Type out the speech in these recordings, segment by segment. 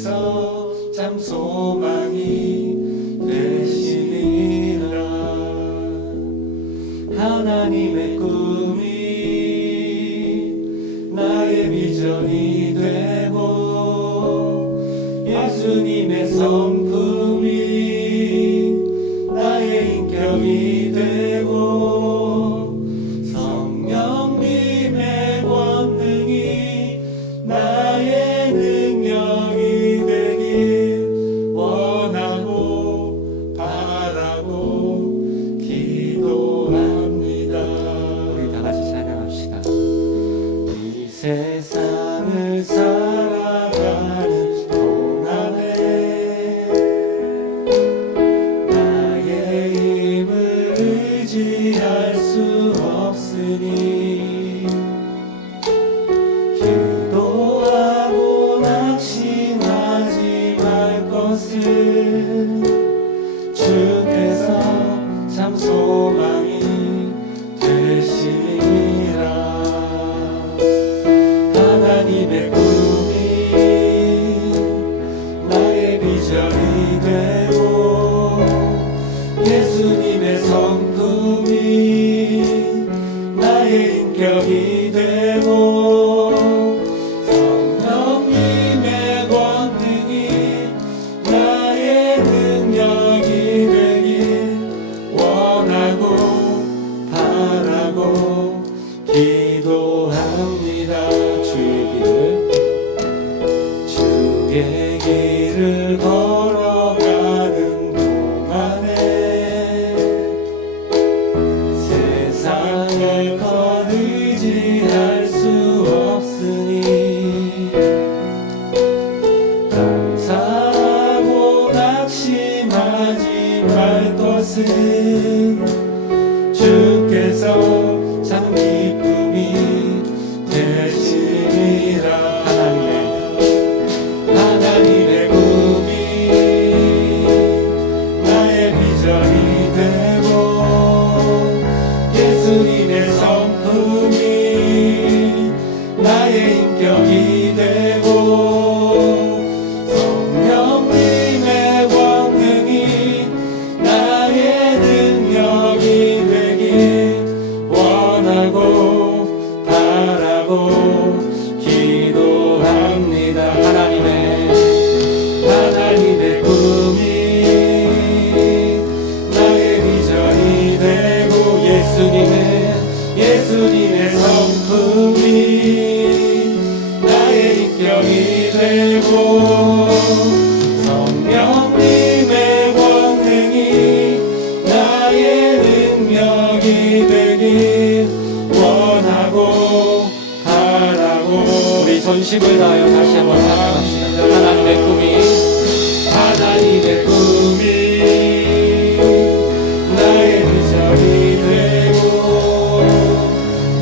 주께서 참 소망이 되시리라. 하나님의 꿈이 나의 비전이 되고 예수님의 성품이 나의 인격이 되고 성령님의 권능이 나의 능력이 되길 원하고 바라고 기도합니다. 우리 다 같이 찬양합시다. 이 세상을 살아가는 동안에 나의 힘을 의지할 수 없으니 기도하고 낙심하지 말 것을 주께서 참 소망이 되시리라. 하나님의 꿈이 나의 비전이 되고 예수님의 성품이 나의 인격이 되고 성령님의 권능이 나의 능력이 되길 원하고 바라고 기도합니다. 주의 길을 걸어가는 동안에 세상을 의지할 수 없으니 감사하고 낙심하지 말 것은 주께서 참 기쁨이 되시리라. 하나님의 꿈이 나의 비전이 되고 예수님의 성품이 나의 인격이 되고 성령님의 권능이 나의 능력이 되길 원하고 바라고 기도합니다. 하나님의 꿈이 나의 비전이 되고 예수님의 성품이 나의 인격이 되고 성령님의 권능이 나의 능력이 되길 원하고 바라고. 우리 전심을 다하여 다시 한번 찬양합시다. 하나님의 꿈이 나의 비전이 되고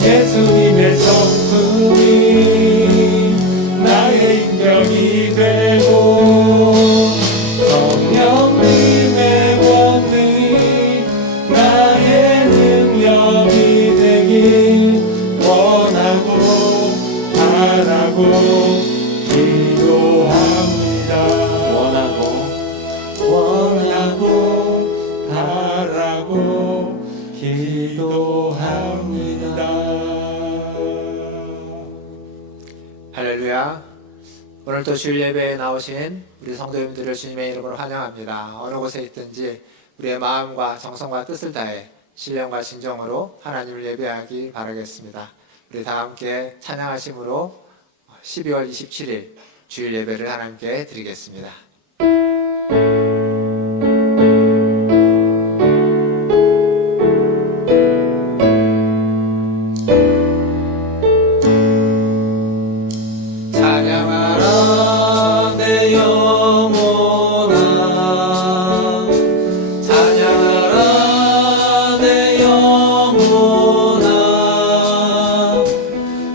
예수님의 성품이 나의 인격이 되고 성령님의 권능이 나의 능력이 되길 원하고 바라고 기도합니다. 원하고 바라고 기도합니다. 할렐루야. 오늘도 주일 예배에 나오신 우리 성도님들을 주님의 이름으로 환영합니다. 어느 곳에 있든지 우리의 마음과 정성과 뜻을 다해 신령과 진정으로 하나님을 예배하기 바라겠습니다. 우리 다 함께 찬양하심으로 12월 27일 주일 예배를 하나님께 드리겠습니다.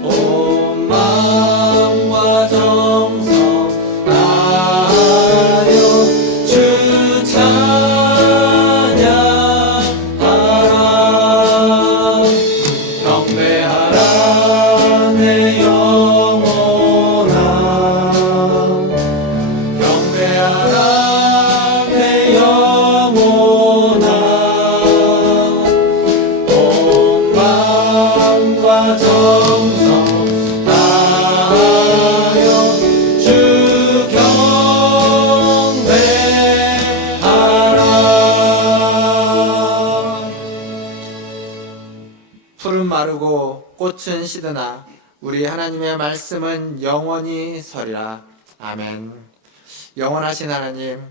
온 마음과 정성 다 들으시드나 우리 하나님의 말씀은 영원히 서리라. 아멘. 영원하신 하나님,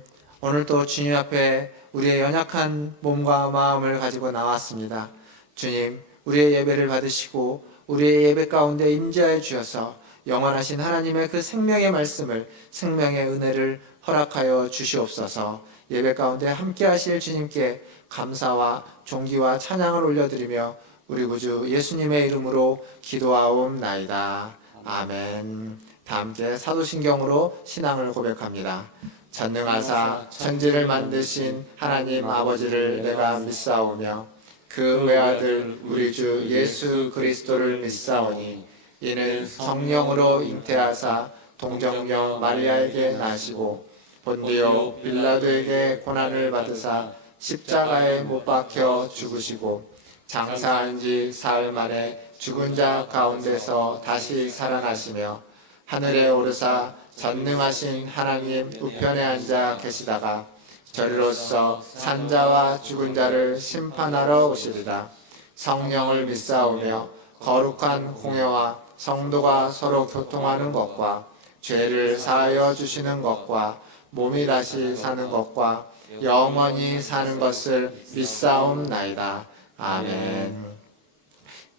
오늘도 주님 앞에 우리의 연약한 몸과 마음을 가지고 나왔습니다. 주님, 우리의 예배를 받으시고 우리의 예배 가운데 임재하여 주셔서 영원하신 하나님의 그 생명의 말씀을, 생명의 은혜를 허락하여 주시옵소서. 예배 가운데 함께 하실 주님께 감사와 존귀와 찬양을 올려드리며 우리 구주 예수님의 이름으로 기도하옵나이다. 아멘. 다 함께 사도신경으로 신앙을 고백합니다. 전능하사 천지를 만드신 하나님 아버지를 내가 믿사오며 그 외아들 우리 주 예수 그리스도를 믿사오니 이는 성령으로 잉태하사 동정녀 마리아에게 나시고 본디오 빌라도에게 고난을 받으사 십자가에 못 박혀 죽으시고 장사한 지 사흘 만에 죽은 자 가운데서 다시 살아나시며 하늘에 오르사 전능하신 하나님 우편에 앉아 계시다가 저리로서 산자와 죽은 자를 심판하러 오시리라. 성령을 믿사오며 거룩한 공회와 성도가 서로 교통하는 것과 죄를 사하여 주시는 것과 몸이 다시 사는 것과 영원히 사는 것을 믿사옵나이다. 아멘.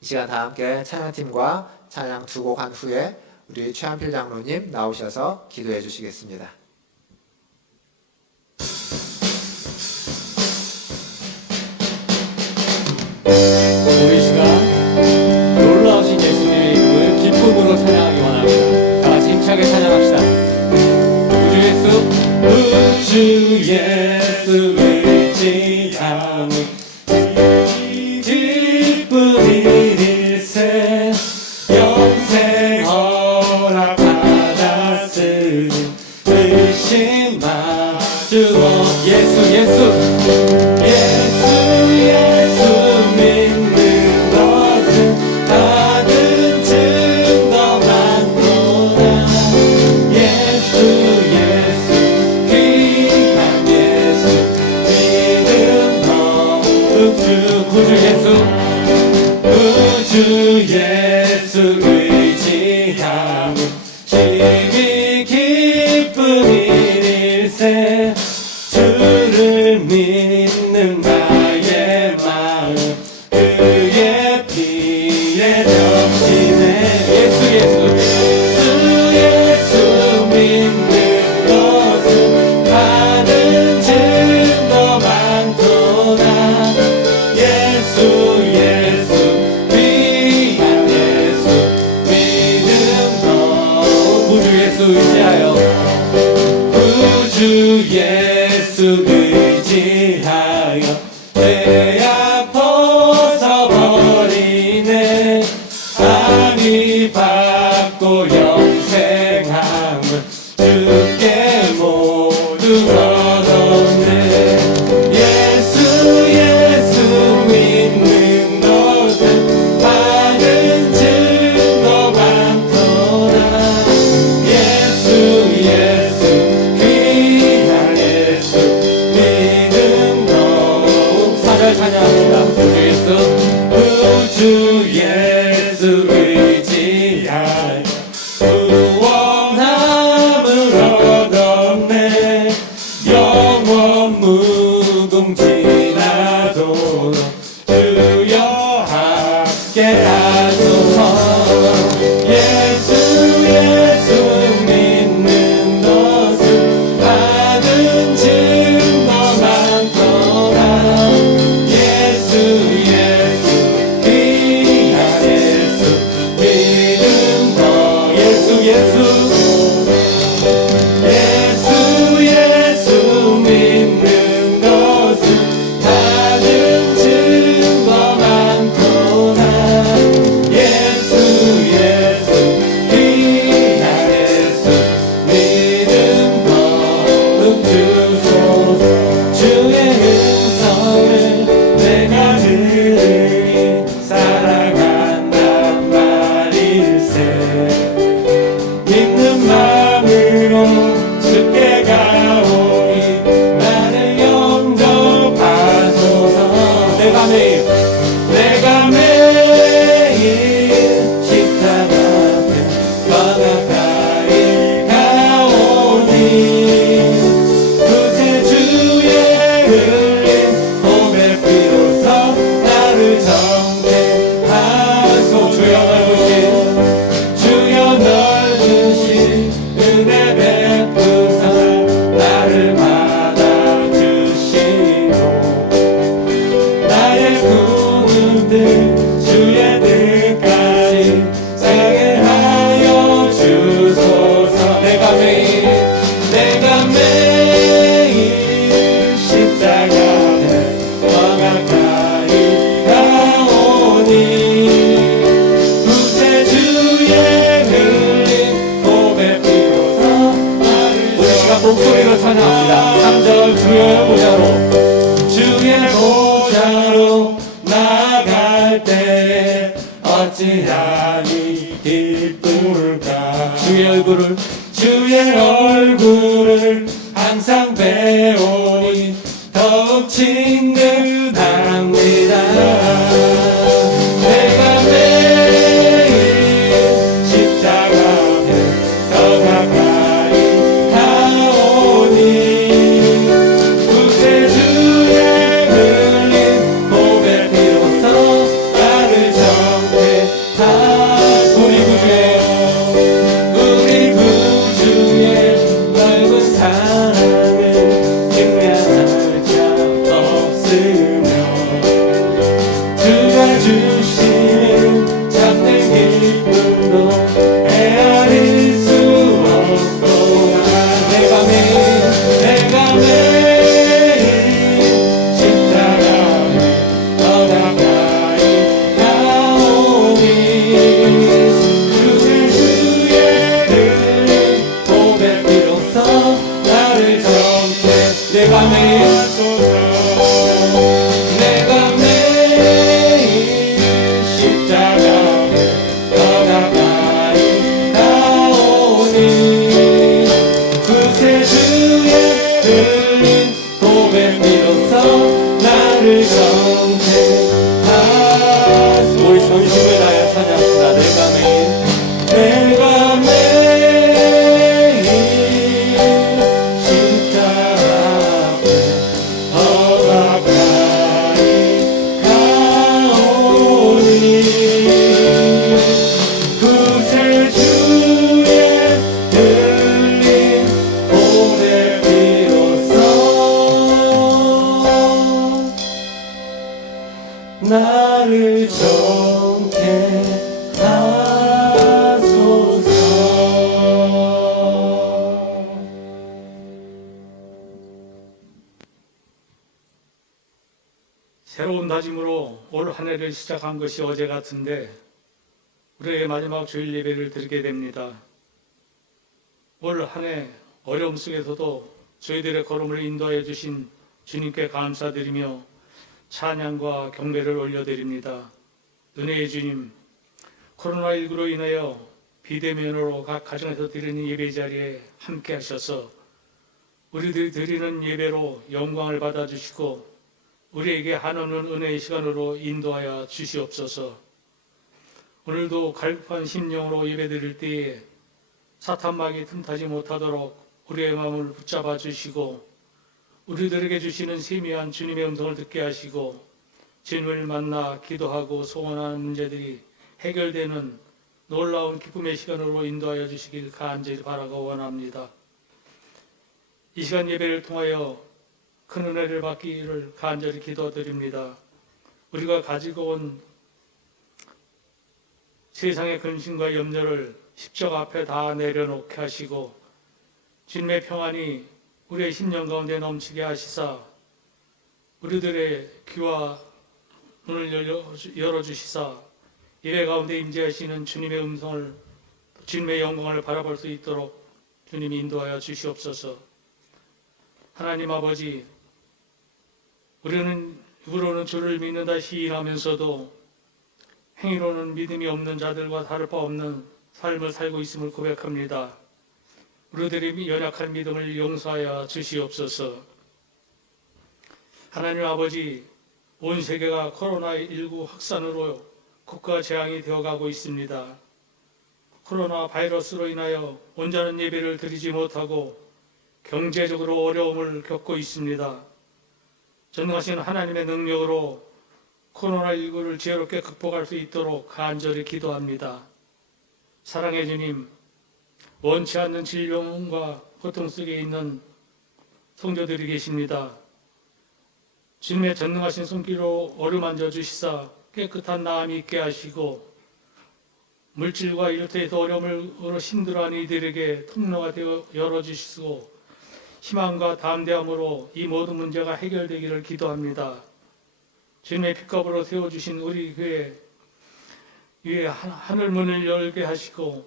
이 시간 다 함께 찬양팀과 찬양 두 곡 한 후에 우리 최한필 장로님 나오셔서 기도해 주시겠습니다. 우리 시간 놀라우신 예수님의 이름을 기쁨으로 찬양하기 원합니다. 다 같이 힘차게 찬양합시다. 우주 예수 의지하는 기쁨 이릴세 영생 허락 받았으니 의심 마주어 예수 믿는 것은 다른 증거 많구나. 예수 귀한 예수 믿음 거룩 주 구주 예수 의지하고 심히 기쁨 이릴세 주를 믿는 나의 마음 그의 피에 적시네. 예수 믿는 것은 다른 증거 많구나. 예수 귀한 예수 믿음 더 구주 예수 의지하여 구주 예수 의지하여 죄악 벗어버리네. 아니 받고 영생함을 주께 모두 얻었네. 예수 믿는 것은 다른 증거 많구나. 예수 귀한 예수 믿음 더욱 사절 찬양합니다. 구주 예수 의지하여 구원함을 얻었네. 영원 무궁지나도록 주여 함께 하소서. 예수 믿는 것은 다른 증거 많구나. 예수 귀한 예수 믿음 더 예수 믿는 것은 다른 증거 많구나. 예수 귀한 예수 믿음 거룩 주소서. 주의 음성을 내가 들으니 살아간단 말일세. 믿는 마음으로 주께 가오니 나를 영접하소서. 내가 매일 구세주의 흘린 몸의 피로써 나를 정죄하소. 주여 넓으신 은혜 베푸사 나를 받아주시고 나의 꿈들 주의 뜻까지 살게 하여 주소서. 내가 매일 십자가에 더 가까이 가오니 구세주의 흘린 몸의 피로써 우리 시간 목소리로 찬양합니다. 3절 주의 보좌로 나갈 때에 어찌하니 기쁠까. 주의 얼굴을 항상 배우니 더욱 친근합니다. 내가 매일 십자가에 더 가까이 가오니 구세주의 흘린 몸의 피로써 나를 정죄하소. 우리 구주의 넓은 사랑을 증명할 자 없으며 주가 주시는 참된 기쁨도 헤아릴 수 없도다. 내가 매일 십자가에 더 가까이 가오니 구세주의 흘린 몸의 피로써 나를 정죄. 내가 매일 십자가에 더 가까이 가오니 구세주의 흘린 몸의 피로써 나를 정죄하소. 우리 전심을 다해 찬양합니다. 내가 매일 십자가에 더 가까이 가오니 구세주의 흘린 몸의 피로써 나를 정죄하소서. 새로운 다짐으로 올 한 해를 시작한 것이 어제 같은데 우리의 마지막 주일 예배를 드리게 됩니다. 올 한 해 어려움 속에서도 저희들의 걸음을 인도하여 주신 주님께 감사드리며 찬양과 경배를 올려드립니다. 은혜의 주님, 코로나19로 인하여 비대면으로 각 가정에서 드리는 예배 자리에 함께 하셔서 우리들이 드리는 예배로 영광을 받아주시고 우리에게 한없는 은혜의 시간으로 인도하여 주시옵소서. 오늘도 갈급한 심령으로 예배드릴 때에 사탄막이 틈타지 못하도록 우리의 마음을 붙잡아 주시고 우리들에게 주시는 세미한 주님의 음성을 듣게 하시고 주님을 만나 기도하고 소원하는 문제들이 해결되는 놀라운 기쁨의 시간으로 인도하여 주시길 간절히 바라고 원합니다. 이 시간 예배를 통하여 큰 은혜를 받기를 간절히 기도드립니다. 우리가 가지고 온 세상의 근심과 염려를 십자가 앞에 다 내려놓게 하시고 주님의 평안이 우리의 심령 가운데 넘치게 하시사 우리들의 귀와 눈을 열어주시사 예배 가운데 임재하시는 주님의 음성을 주님의 영광을 바라볼 수 있도록 주님이 인도하여 주시옵소서. 하나님 아버지, 우리는 입으로는 주를 믿는다 시인하면서도 행위로는 믿음이 없는 자들과 다를 바 없는 삶을 살고 있음을 고백합니다. 우리들의 연약한 믿음을 용서하여 주시옵소서. 하나님 아버지, 온 세계가 코로나19 확산으로 국가 재앙이 되어가고 있습니다. 코로나 바이러스로 인하여 온전한 예배를 드리지 못하고 경제적으로 어려움을 겪고 있습니다. 전능하신 하나님의 능력으로 코로나19를 지혜롭게 극복할 수 있도록 간절히 기도합니다. 사랑의 주님, 원치 않는 질병과 고통 속에 있는 성도들이 계십니다. 주님의 전능하신 손길로 어루만져 주시사 깨끗한 마음이 있게 하시고 물질과 일터에서 어려움으로 힘들어하는 이들에게 통로가 되어 열어주시고 희망과 담대함으로 이 모든 문제가 해결되기를 기도합니다. 주님의 핏값으로 세워주신 우리 교회 위에 하늘 문을 열게 하시고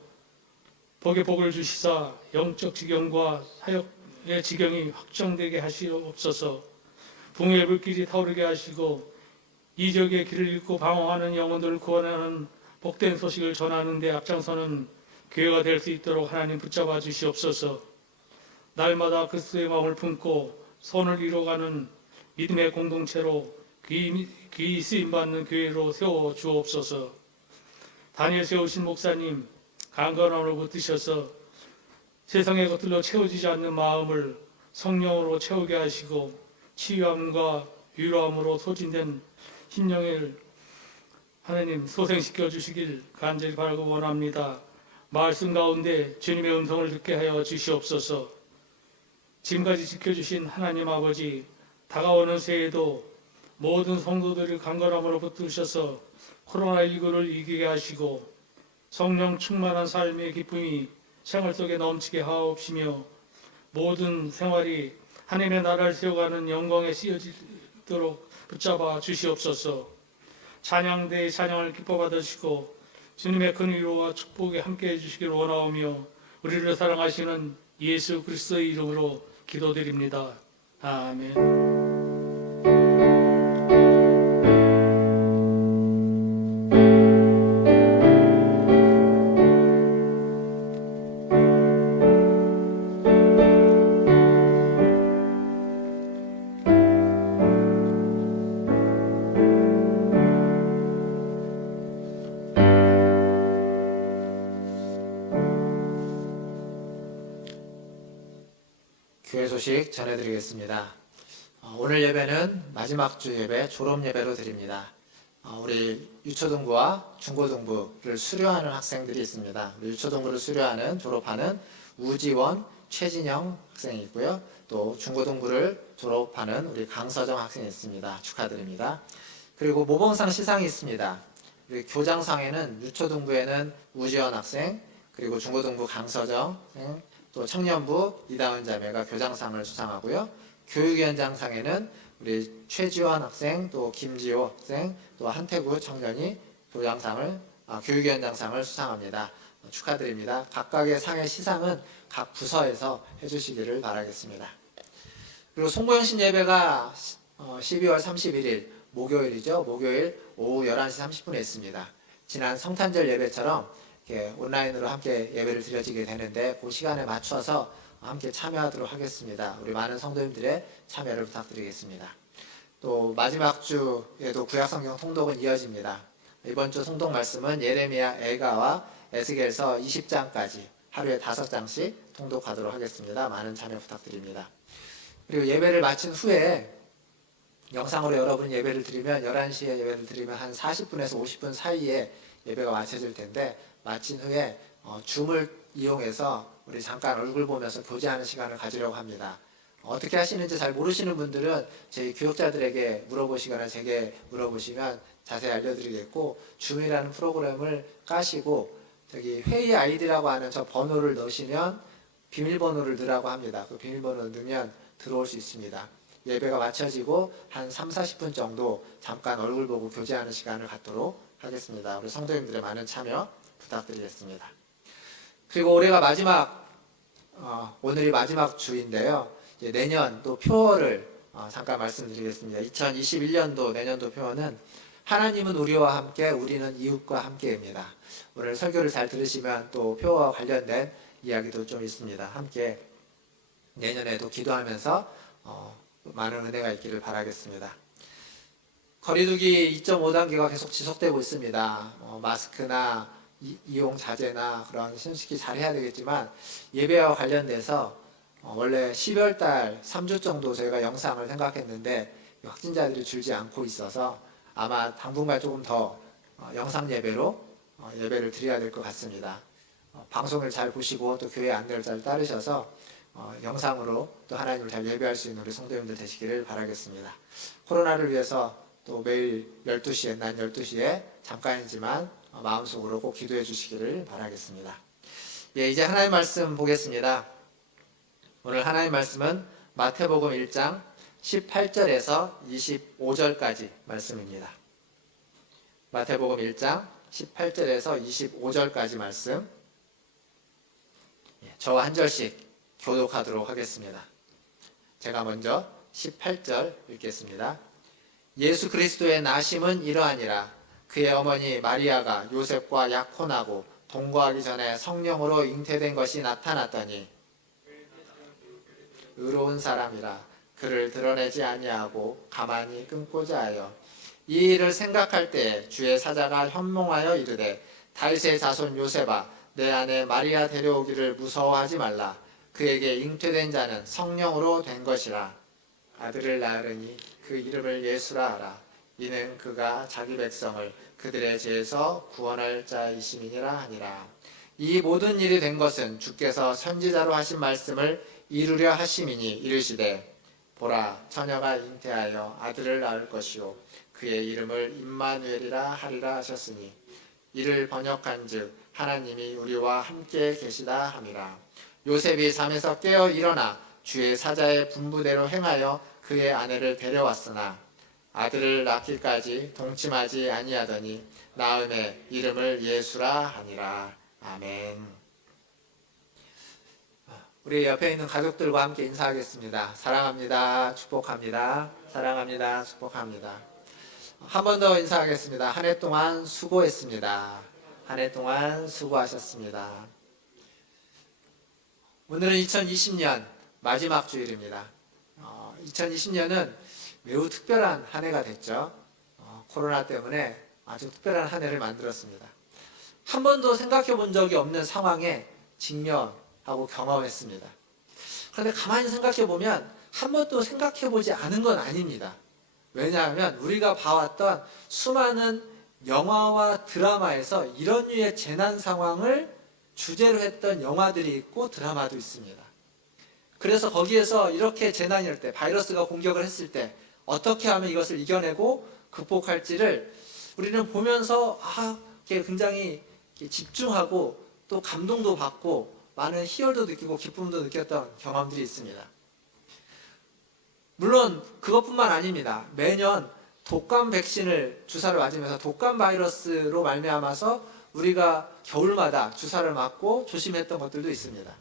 복의 복을 주시사 영적 지경과 사역의 지경이 확정되게 하시옵소서. 붕의 불길이 타오르게 하시고 이적의 길을 잃고 방황하는 영혼들을 구원하는 복된 소식을 전하는 데 앞장서는 교회가 될 수 있도록 하나님 붙잡아 주시옵소서. 날마다 그리스도의 마음을 품고 선을 이뤄가는 믿음의 공동체로 귀히 쓰임받는 교회로 세워 주옵소서. 다니엘 세우신 목사님 강건함으로 붙드셔서 세상의 것들로 채워지지 않는 마음을 성령으로 채우게 하시고 치유함과 위로함으로 소진된 심령을 하나님 소생시켜 주시길 간절히 바라고 원합니다. 말씀 가운데 주님의 음성을 듣게 하여 주시옵소서. 지금까지 지켜주신 하나님 아버지, 다가오는 새해에도 모든 성도들을 강건함으로 붙드셔서 코로나19를 이기게 하시고 성령 충만한 삶의 기쁨이 생활 속에 넘치게 하옵시며 모든 생활이 하나님의 나라를 세워가는 영광에 쓰여지도록 붙잡아 주시옵소서. 찬양대의 찬양을 기뻐 받으시고 주님의 큰 위로와 축복에 함께 해주시기를 원하오며 우리를 사랑하시는 예수 그리스도의 이름으로 기도드립니다. 아멘. 교회 소식 전해드리겠습니다. 오늘 예배는 마지막 주 예배, 졸업 예배로 드립니다. 우리 유초등부와 중고등부를 수료하는 학생들이 있습니다. 우리 유초등부를 수료하는, 졸업하는 우지원, 최진영 학생이 있고요. 또 중고등부를 졸업하는 우리 강서정 학생이 있습니다. 축하드립니다. 그리고 모범상 시상이 있습니다. 우리 교장상에는 유초등부에는 우지원 학생, 그리고 중고등부 강서정 학생, 또 청년부 이다은 자매가 교장상을 수상하고요. 교육위원장상에는 우리 최지원 학생, 또 김지호 학생, 또 한태구 청년이 교육위원장상을 수상합니다. 축하드립니다. 각각의 상의 시상은 각 부서에서 해주시기를 바라겠습니다. 그리고 송보영신 예배가 12월 31일 목요일이죠. 목요일 오후 11시 30분에 있습니다. 지난 성탄절 예배처럼 온라인으로 함께 예배를 드려지게 되는데 그 시간에 맞춰서 함께 참여하도록 하겠습니다. 우리 많은 성도님들의 참여를 부탁드리겠습니다. 또 마지막 주에도 구약성경 통독은 이어집니다. 이번 주 통독 말씀은 예레미야, 에가와 에스겔서 20장까지 하루에 5장씩 통독하도록 하겠습니다. 많은 참여 부탁드립니다. 그리고 예배를 마친 후에 영상으로 여러분 예배를 드리면 11시에 예배를 드리면 한 40분에서 50분 사이에 예배가 마쳐질 텐데 마친 후에 줌을 이용해서 우리 잠깐 얼굴 보면서 교제하는 시간을 가지려고 합니다. 어떻게 하시는지 잘 모르시는 분들은 저희 교육자들에게 물어보시거나 제게 물어보시면 자세히 알려드리겠고, 줌이라는 프로그램을 까시고 저기 회의 아이디라고 하는 저 번호를 넣으시면 비밀번호를 넣으라고 합니다. 그 비밀번호를 넣으면 들어올 수 있습니다. 예배가 마쳐지고 한 30-40분 정도 잠깐 얼굴 보고 교제하는 시간을 갖도록 하겠습니다. 우리 성도님들의 많은 참여 부탁드리겠습니다. 그리고 올해가 오늘이 마지막 주인데요. 이제 내년 또 표어를 잠깐 말씀드리겠습니다. 2021년도 내년도 표어는 하나님은 우리와 함께, 우리는 이웃과 함께입니다. 오늘 설교를 잘 들으시면 또 표어와 관련된 이야기도 좀 있습니다. 함께 내년에도 기도하면서 많은 은혜가 있기를 바라겠습니다. 거리두기 2.5단계가 계속 지속되고 있습니다. 마스크나 이용 자제나 그런 신식히 잘 해야 되겠지만 예배와 관련돼서 원래 12월 달 3주 정도 저희가 영상을 생각했는데 확진자들이 줄지 않고 있어서 아마 당분간 조금 더 영상 예배로 예배를 드려야 될 것 같습니다. 방송을 잘 보시고 또 교회 안내를 잘 따르셔서 영상으로 또 하나님을 잘 예배할 수 있는 우리 성도님들 되시기를 바라겠습니다. 코로나를 위해서 또 매일 12시에, 낮 12시에 잠깐이지만 마음속으로 꼭 기도해 주시기를 바라겠습니다. 예, 이제 하나님 말씀 보겠습니다. 오늘 하나님 말씀은 마태복음 1장 18절에서 25절까지 말씀입니다. 마태복음 1장 18절에서 25절까지 말씀, 저와 한 절씩 교독하도록 하겠습니다. 제가 먼저 18절 읽겠습니다. 예수 그리스도의 나심은 이러하니라. 그의 어머니 마리아가 요셉과 약혼하고 동거하기 전에 성령으로 잉태된 것이 나타났더니 의로운 사람이라 그를 드러내지 아니하고 가만히 끊고자 하여 이 일을 생각할 때에 주의 사자가 현몽하여 이르되 다윗의 자손 요셉아 내 아내 마리아 데려오기를 무서워하지 말라. 그에게 잉태된 자는 성령으로 된 것이라. 아들을 낳으리니 그 이름을 예수라 하라. 이는 그가 자기 백성을 그들의 죄에서 구원할 자이심이니라 하니라. 이 모든 일이 된 것은 주께서 선지자로 하신 말씀을 이루려 하심이니 이르시되 보라 처녀가 잉태하여 아들을 낳을 것이요 그의 이름을 임마누엘이라 하리라 하셨으니 이를 번역한즉 하나님이 우리와 함께 계시다 함이라. 요셉이 잠에서 깨어 일어나 주의 사자의 분부대로 행하여 그의 아내를 데려왔으나 아들을 낳기까지 동침하지 아니하더니 낳음에 이름을 예수라 하니라. 아멘. 우리 옆에 있는 가족들과 함께 인사하겠습니다. 사랑합니다. 축복합니다. 사랑합니다. 축복합니다. 한 번 더 인사하겠습니다. 한 해 동안 수고했습니다. 한 해 동안 수고하셨습니다. 오늘은 2020년 마지막 주일입니다. 2020년은 매우 특별한 한 해가 됐죠. 코로나 때문에 아주 특별한 한 해를 만들었습니다. 한 번도 생각해 본 적이 없는 상황에 직면하고 경험했습니다. 그런데 가만히 생각해 보면 한 번도 생각해 보지 않은 건 아닙니다. 왜냐하면 우리가 봐왔던 수많은 영화와 드라마에서 이런 류의 재난 상황을 주제로 했던 영화들이 있고 드라마도 있습니다. 그래서 거기에서 이렇게 재난이 올 때, 바이러스가 공격을 했을 때 어떻게 하면 이것을 이겨내고 극복할지를 우리는 보면서 굉장히 집중하고 또 감동도 받고 많은 희열도 느끼고 기쁨도 느꼈던 경험들이 있습니다. 물론 그것뿐만 아닙니다. 매년 독감 백신을 주사를 맞으면서 독감 바이러스로 말미암아서 우리가 겨울마다 주사를 맞고 조심했던 것들도 있습니다.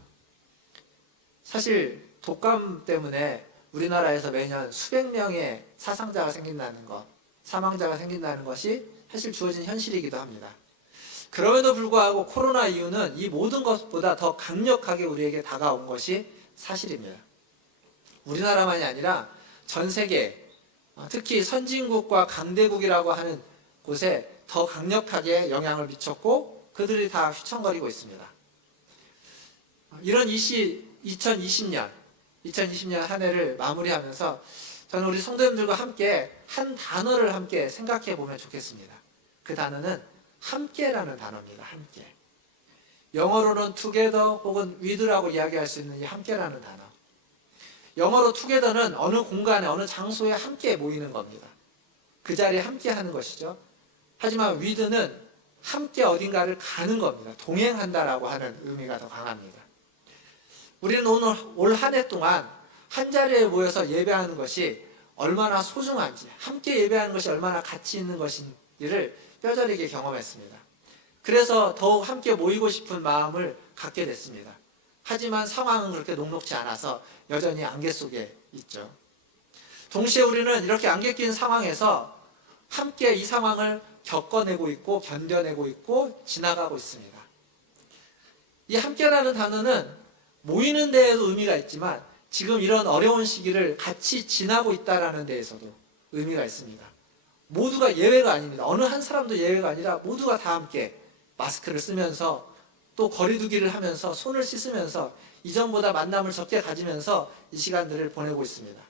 사실 독감 때문에 우리나라에서 매년 수백 명의 사상자가 생긴다는 것, 사망자가 생긴다는 것이 사실 주어진 현실이기도 합니다. 그럼에도 불구하고 코로나 이유는 이 모든 것보다 더 강력하게 우리에게 다가온 것이 사실입니다. 우리나라만이 아니라 전 세계, 특히 선진국과 강대국이라고 하는 곳에 더 강력하게 영향을 미쳤고 그들이 다 휘청거리고 있습니다. 이런 2020년 한 해를 마무리하면서 저는 우리 성도님들과 함께 한 단어를 함께 생각해 보면 좋겠습니다. 그 단어는 함께라는 단어입니다. 함께. 영어로는 together 혹은 with라고 이야기할 수 있는 이 함께라는 단어. 영어로 together는 어느 공간에 어느 장소에 함께 모이는 겁니다. 그 자리에 함께 하는 것이죠. 하지만 with는 함께 어딘가를 가는 겁니다. 동행한다라고 하는 의미가 더 강합니다. 우리는 오늘 올 한 해 동안 한 자리에 모여서 예배하는 것이 얼마나 소중한지, 함께 예배하는 것이 얼마나 가치 있는 것인지를 뼈저리게 경험했습니다. 그래서 더욱 함께 모이고 싶은 마음을 갖게 됐습니다. 하지만 상황은 그렇게 녹록지 않아서 여전히 안개 속에 있죠. 동시에 우리는 이렇게 안개 낀 상황에서 함께 이 상황을 겪어내고 있고 견뎌내고 있고 지나가고 있습니다. 이 함께라는 단어는 모이는 데에도 의미가 있지만 지금 이런 어려운 시기를 같이 지나고 있다는 데에서도 의미가 있습니다. 모두가 예외가 아닙니다. 어느 한 사람도 예외가 아니라 모두가 다 함께 마스크를 쓰면서 또 거리 두기를 하면서 손을 씻으면서 이전보다 만남을 적게 가지면서 이 시간들을 보내고 있습니다.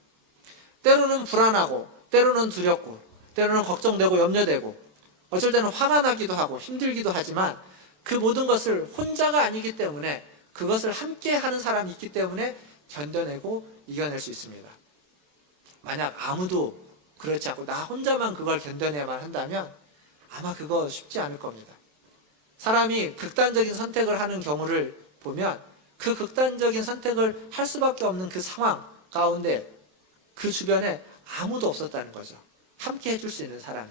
때로는 불안하고, 때로는 두렵고, 때로는 걱정되고 염려되고, 어쩔 때는 화가 나기도 하고 힘들기도 하지만 그 모든 것을 혼자가 아니기 때문에, 그것을 함께 하는 사람이 있기 때문에 견뎌내고 이겨낼 수 있습니다. 만약 아무도 그렇지 않고 나 혼자만 그걸 견뎌내야만 한다면 아마 그거 쉽지 않을 겁니다. 사람이 극단적인 선택을 하는 경우를 보면 그 극단적인 선택을 할 수밖에 없는 그 상황 가운데 그 주변에 아무도 없었다는 거죠. 함께 해줄 수 있는 사람이.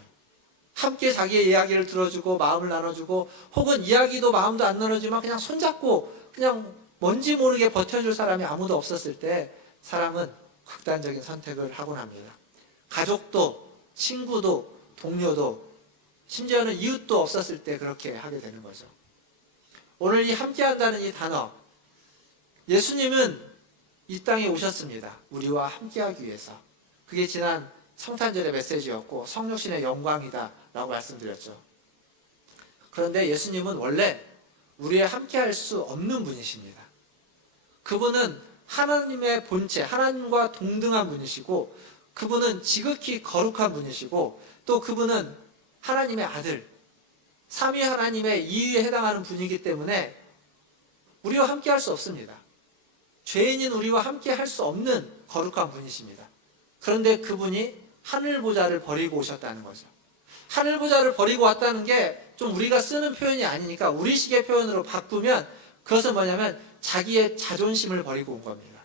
함께 자기의 이야기를 들어주고 마음을 나눠주고, 혹은 이야기도 마음도 안 나눠주지만 그냥 손잡고 그냥 뭔지 모르게 버텨줄 사람이 아무도 없었을 때 사람은 극단적인 선택을 하곤 합니다. 가족도, 친구도, 동료도, 심지어는 이웃도 없었을 때 그렇게 하게 되는 거죠. 오늘 이 함께한다는 이 단어, 예수님은 이 땅에 오셨습니다. 우리와 함께하기 위해서. 그게 지난 성탄절의 메시지였고 성육신의 영광이다 라고 말씀드렸죠. 그런데 예수님은 원래 우리와 함께할 수 없는 분이십니다. 그분은 하나님의 본체, 하나님과 동등한 분이시고, 그분은 지극히 거룩한 분이시고, 또 그분은 하나님의 아들, 삼위 하나님의 이유에 해당하는 분이기 때문에 우리와 함께 할 수 없습니다. 죄인인 우리와 함께 할 수 없는 거룩한 분이십니다. 그런데 그분이 하늘보좌를 버리고 오셨다는 거죠. 하늘보좌를 버리고 왔다는 게 좀 우리가 쓰는 표현이 아니니까 우리식의 표현으로 바꾸면 그것은 뭐냐면 자기의 자존심을 버리고 온 겁니다.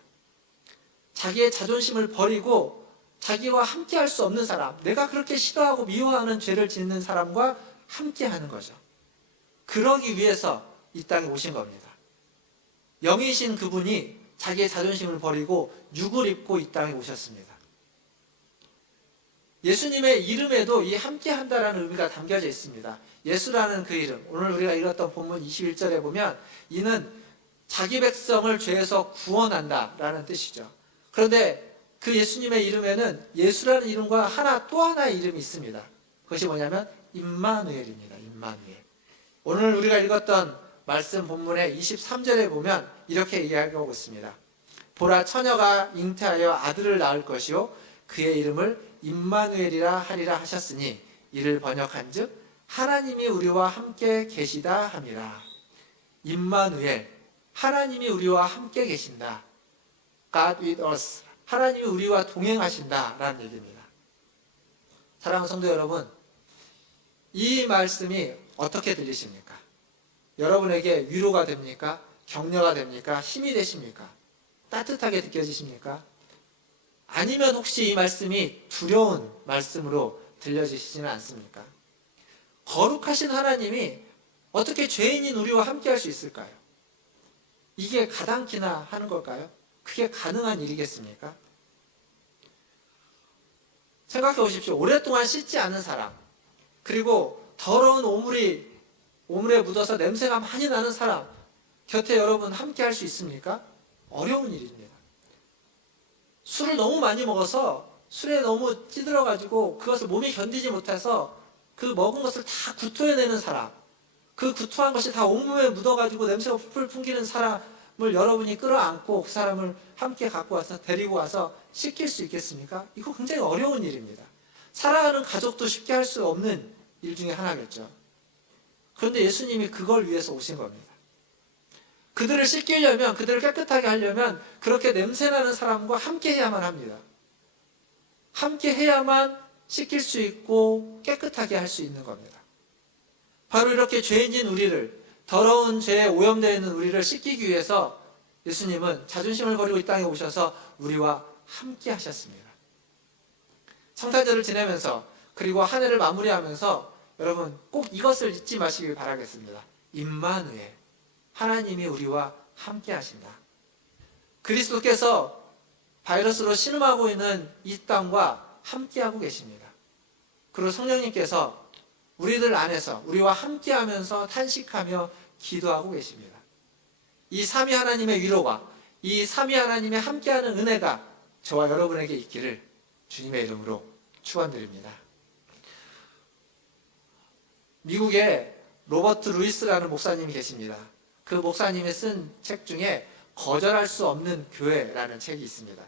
자기의 자존심을 버리고 자기와 함께 할 수 없는 사람, 내가 그렇게 싫어하고 미워하는 죄를 짓는 사람과 함께 하는 거죠. 그러기 위해서 이 땅에 오신 겁니다. 영이신 그분이 자기의 자존심을 버리고 육을 입고 이 땅에 오셨습니다. 예수님의 이름에도 이 함께 한다라는 의미가 담겨져 있습니다. 예수라는 그 이름, 오늘 우리가 읽었던 본문 21절에 보면 이는 자기 백성을 죄에서 구원한다라는 뜻이죠. 그런데 그 예수님의 이름에는 예수라는 이름과 또 하나의 이름이 있습니다. 그것이 뭐냐면 임마누엘입니다. 임마누엘. 오늘 우리가 읽었던 말씀 본문의 23절에 보면 이렇게 이야기하고 있습니다. 보라, 처녀가 잉태하여 아들을 낳을 것이요 그의 이름을 임마누엘이라 하리라 하셨으니 이를 번역한즉 하나님이 우리와 함께 계시다 함이라. 임마누엘, 하나님이 우리와 함께 계신다. God with us, 하나님이 우리와 동행하신다 라는 얘기입니다. 사랑하는 성도 여러분, 이 말씀이 어떻게 들리십니까? 여러분에게 위로가 됩니까? 격려가 됩니까? 힘이 되십니까? 따뜻하게 느껴지십니까? 아니면 혹시 이 말씀이 두려운 말씀으로 들려지시지는 않습니까? 거룩하신 하나님이 어떻게 죄인인 우리와 함께 할 수 있을까요? 이게 가당키나 하는 걸까요? 그게 가능한 일이겠습니까? 생각해 보십시오. 오랫동안 씻지 않은 사람, 그리고 더러운 오물에 묻어서 냄새가 많이 나는 사람 곁에 여러분 함께 할 수 있습니까? 어려운 일입니다. 술을 너무 많이 먹어서 술에 너무 찌들어가지고 그것을 몸이 견디지 못해서 그 먹은 것을 다 구토해내는 사람, 그 구토한 것이 다 온몸에 묻어가지고 냄새가 풀풀 풍기는 사람을 여러분이 끌어안고 그 사람을 함께 갖고 와서 데리고 와서 씻길 수 있겠습니까? 이거 굉장히 어려운 일입니다. 사랑하는 가족도 쉽게 할 수 없는 일 중에 하나겠죠. 그런데 예수님이 그걸 위해서 오신 겁니다. 그들을 씻기려면, 그들을 깨끗하게 하려면 그렇게 냄새나는 사람과 함께 해야만 합니다. 함께 해야만 씻길 수 있고 깨끗하게 할 수 있는 겁니다. 바로 이렇게 죄인인 우리를, 더러운 죄에 오염되어 있는 우리를 씻기기 위해서 예수님은 자존심을 버리고 이 땅에 오셔서 우리와 함께 하셨습니다. 성탄절을 지내면서, 그리고 한 해를 마무리하면서 여러분 꼭 이것을 잊지 마시길 바라겠습니다. 임마누엘, 하나님이 우리와 함께 하신다. 그리스도께서 바이러스로 신음하고 있는 이 땅과 함께하고 계십니다. 그리고 성령님께서 우리들 안에서 우리와 함께하면서 탄식하며 기도하고 계십니다. 이 삼위 하나님의 위로가, 이 삼위 하나님의 함께하는 은혜가 저와 여러분에게 있기를 주님의 이름으로 축원드립니다. 미국에 로버트 루이스라는 목사님이 계십니다. 그 목사님이 쓴 책 중에 거절할 수 없는 교회라는 책이 있습니다.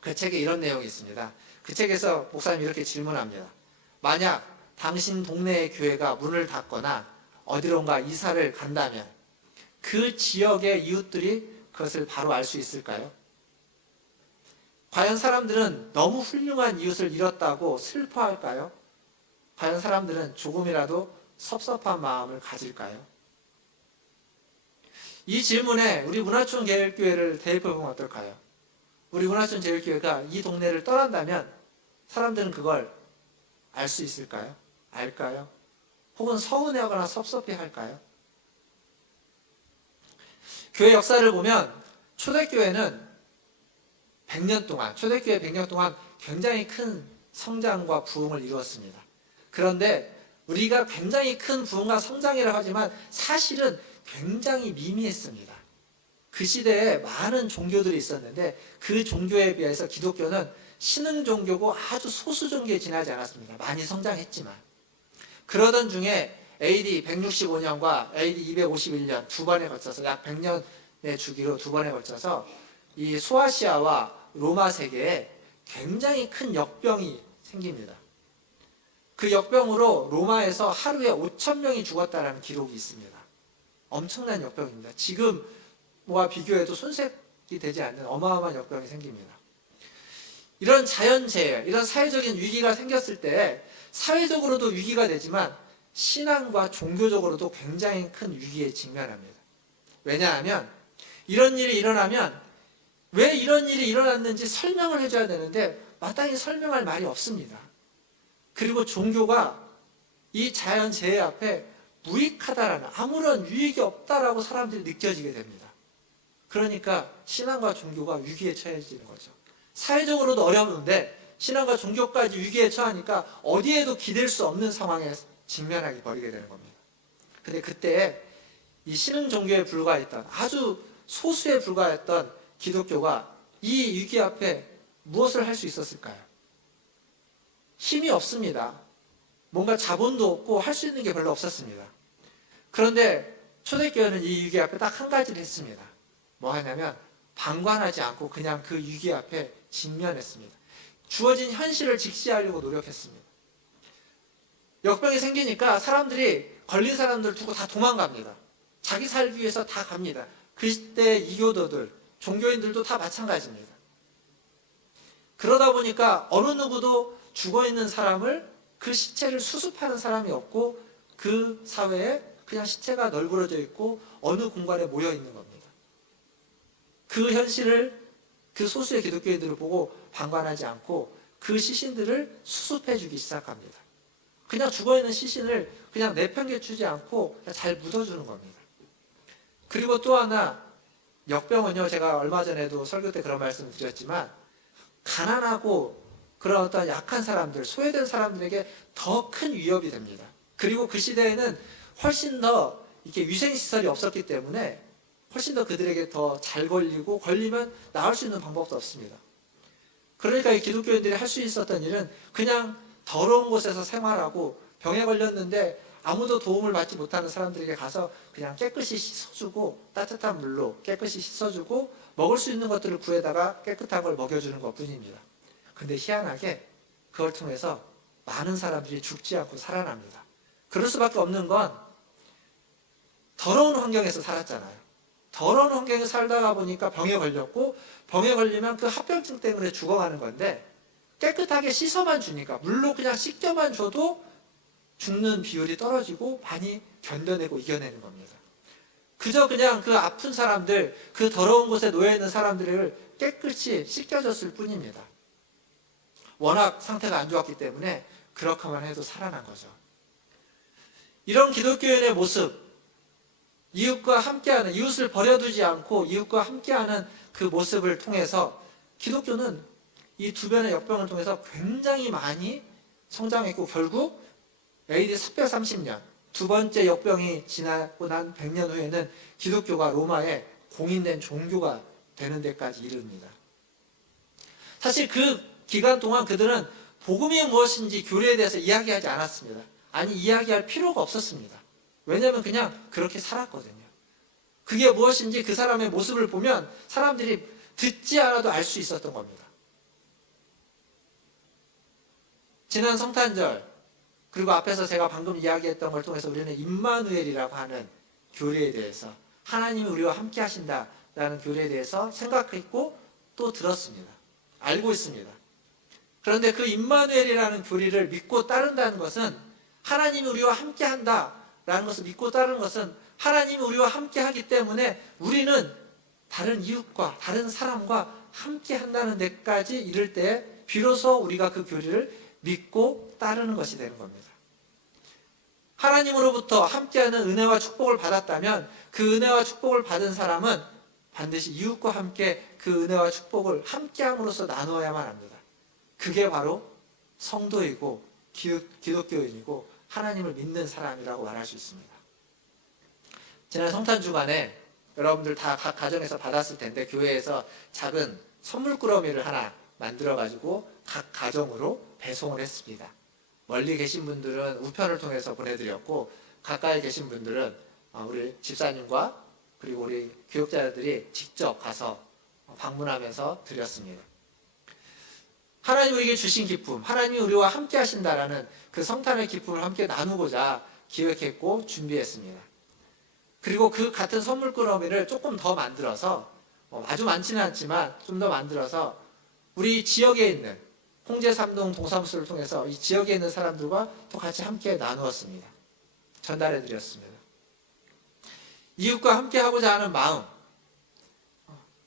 그 책에 이런 내용이 있습니다. 그 책에서 목사님이 이렇게 질문합니다. 만약 당신 동네의 교회가 문을 닫거나 어디론가 이사를 간다면 그 지역의 이웃들이 그것을 바로 알 수 있을까요? 과연 사람들은 너무 훌륭한 이웃을 잃었다고 슬퍼할까요? 과연 사람들은 조금이라도 섭섭한 마음을 가질까요? 이 질문에 우리 문화촌 계열교회를 대입해보면 어떨까요? 우리 문화촌 계열교회가 이 동네를 떠난다면 사람들은 그걸 알 수 있을까요? 알까요? 혹은 서운해하거나 섭섭해할까요? 교회 역사를 보면 초대교회는 100년 동안, 초대교회 100년 동안 굉장히 큰 성장과 부흥을 이루었습니다. 그런데 우리가 굉장히 큰 부흥과 성장이라고 하지만 사실은 굉장히 미미했습니다. 그 시대에 많은 종교들이 있었는데 그 종교에 비해서 기독교는 신흥 종교고 아주 소수 종교에 지나지 않았습니다. 많이 성장했지만. 그러던 중에 AD 165년과 AD 251년 두 번에 걸쳐서 약 100년의 주기로 두 번에 걸쳐서 이 소아시아와 로마 세계에 굉장히 큰 역병이 생깁니다. 그 역병으로 로마에서 하루에 5,000명이 죽었다는 기록이 있습니다. 엄청난 역병입니다. 지금과 비교해도 손색이 되지 않는 어마어마한 역병이 생깁니다. 이런 자연재해, 이런 사회적인 위기가 생겼을 때 사회적으로도 위기가 되지만 신앙과 종교적으로도 굉장히 큰 위기에 직면합니다. 왜냐하면 이런 일이 일어나면 왜 이런 일이 일어났는지 설명을 해줘야 되는데 마땅히 설명할 말이 없습니다. 그리고 종교가 이 자연재해 앞에 무익하다라는, 아무런 유익이 없다라고 사람들이 느껴지게 됩니다. 그러니까 신앙과 종교가 위기에 처해지는 거죠. 사회적으로도 어려운데 신앙과 종교까지 위기에 처하니까 어디에도 기댈 수 없는 상황에 직면하게 벌이게 되는 겁니다. 근데 그때 이 신흥 종교에 불과했던, 아주 소수에 불과했던 기독교가 이 위기 앞에 무엇을 할 수 있었을까요? 힘이 없습니다. 뭔가 자본도 없고 할 수 있는 게 별로 없었습니다. 그런데 초대교회는 이 위기 앞에 딱 한 가지를 했습니다. 뭐 하냐면 방관하지 않고 그냥 그 위기 앞에 직면했습니다. 주어진 현실을 직시하려고 노력했습니다. 역병이 생기니까 사람들이 걸린 사람들 두고 다 도망갑니다. 자기 살기 위해서 다 갑니다. 그때 이교도들, 종교인들도 다 마찬가지입니다. 그러다 보니까 어느 누구도 죽어있는 사람을, 그 시체를 수습하는 사람이 없고 그 사회에 그냥 시체가 널브러져 있고 어느 공간에 모여 있는 겁니다. 그 현실을 그 소수의 기독교인들을 보고 방관하지 않고 그 시신들을 수습해주기 시작합니다. 그냥 죽어있는 시신을 그냥 내팽개치지 않고 그냥 잘 묻어주는 겁니다. 그리고 또 하나, 역병은요, 제가 얼마 전에도 설교 때 그런 말씀을 드렸지만 가난하고 그런 어떤 약한 사람들, 소외된 사람들에게 더 큰 위협이 됩니다. 그리고 그 시대에는 훨씬 더 이렇게 위생시설이 없었기 때문에 훨씬 더 그들에게 더 잘 걸리고, 걸리면 나을 수 있는 방법도 없습니다. 그러니까 이 기독교인들이 할 수 있었던 일은 그냥 더러운 곳에서 생활하고 병에 걸렸는데 아무도 도움을 받지 못하는 사람들에게 가서 그냥 깨끗이 씻어주고, 따뜻한 물로 깨끗이 씻어주고 먹을 수 있는 것들을 구해다가 깨끗한 걸 먹여주는 것 뿐입니다. 근데 희한하게 그걸 통해서 많은 사람들이 죽지 않고 살아납니다. 그럴 수밖에 없는 건 더러운 환경에서 살았잖아요. 더러운 환경에 살다가 보니까 병에 걸렸고, 병에 걸리면 그 합병증 때문에 죽어가는 건데 깨끗하게 씻어만 주니까, 물로 그냥 씻겨만 줘도 죽는 비율이 떨어지고 많이 견뎌내고 이겨내는 겁니다. 그저 그냥 그 아픈 사람들, 그 더러운 곳에 놓여있는 사람들을 깨끗이 씻겨줬을 뿐입니다. 워낙 상태가 안 좋았기 때문에 그렇게만 해도 살아난 거죠. 이런 기독교인의 모습, 이웃과 함께하는, 이웃을 버려두지 않고 이웃과 함께하는 그 모습을 통해서 기독교는 이 두 변의 역병을 통해서 굉장히 많이 성장했고, 결국 AD 430년 두 번째 역병이 지나고 난 100년 후에는 기독교가 로마의 공인된 종교가 되는 데까지 이릅니다. 사실 그 기간 동안 그들은 복음이 무엇인지 교리에 대해서 이야기하지 않았습니다. 아니, 이야기할 필요가 없었습니다. 왜냐하면 그냥 그렇게 살았거든요. 그게 무엇인지 그 사람의 모습을 보면 사람들이 듣지 않아도 알 수 있었던 겁니다. 지난 성탄절, 그리고 앞에서 제가 방금 이야기했던 걸 통해서 우리는 임마누엘이라고 하는 교리에 대해서, 하나님이 우리와 함께 하신다라는 교리에 대해서 생각했고 또 들었습니다. 알고 있습니다. 그런데 그 임마누엘이라는 교리를 믿고 따른다는 것은, 하나님이 우리와 함께 한다라는 것을 믿고 따르는 것은, 하나님이 우리와 함께 하기 때문에 우리는 다른 이웃과 다른 사람과 함께 한다는 데까지 이를 때 비로소 우리가 그 교리를 믿고 따르는 것이 되는 겁니다. 하나님으로부터 함께하는 은혜와 축복을 받았다면 그 은혜와 축복을 받은 사람은 반드시 이웃과 함께 그 은혜와 축복을 함께함으로써 나누어야만 합니다. 그게 바로 성도이고 기독교인이고 하나님을 믿는 사람이라고 말할 수 있습니다. 지난 성탄 주간에 여러분들 다 각 가정에서 받았을 텐데, 교회에서 작은 선물 꾸러미를 하나 만들어 가지고 각 가정으로 배송을 했습니다. 멀리 계신 분들은 우편을 통해서 보내드렸고, 가까이 계신 분들은 우리 집사님과 그리고 우리 교육자들이 직접 가서 방문하면서 드렸습니다. 하나님 우리에게 주신 기쁨, 하나님이 우리와 함께 하신다라는 그 성탄의 기쁨을 함께 나누고자 기획했고 준비했습니다. 그리고 그 같은 선물 꾸러미를 조금 더 만들어서, 아주 많지는 않지만 좀 더 만들어서 우리 지역에 있는 홍제3동 동사무소를 통해서 이 지역에 있는 사람들과 또 같이 함께 나누었습니다. 전달해 드렸습니다. 이웃과 함께 하고자 하는 마음,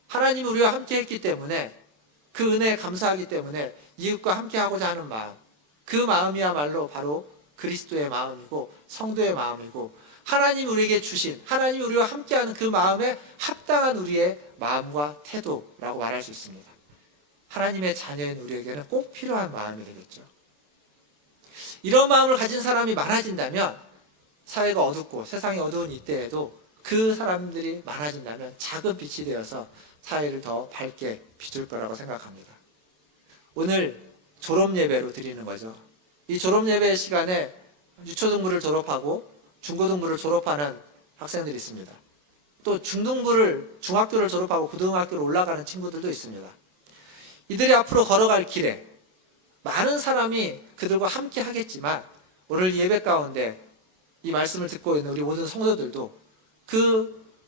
하나님이 우리와 함께 했기 때문에, 그 은혜에 감사하기 때문에 이웃과 함께 하고자 하는 마음, 그 마음이야말로 바로 그리스도의 마음이고 성도의 마음이고, 하나님이 우리에게 주신, 하나님이 우리와 함께하는 그 마음에 합당한 우리의 마음과 태도라고 말할 수 있습니다. 하나님의 자녀인 우리에게는 꼭 필요한 마음이 되겠죠. 이런 마음을 가진 사람이 많아진다면, 사회가 어둡고 세상이 어두운 이때에도 그 사람들이 많아진다면 작은 빛이 되어서 사회를 더 밝게 비출 거라고 생각합니다. 오늘 졸업 예배로 드리는 거죠. 이 졸업 예배 시간에 유초등부를 졸업하고 중고등부를 졸업하는 학생들이 있습니다. 또 중학교를 졸업하고 고등학교를 올라가는 친구들도 있습니다. 이들이 앞으로 걸어갈 길에 많은 사람이 그들과 함께 하겠지만, 오늘 예배 가운데 이 말씀을 듣고 있는 우리 모든 성도들도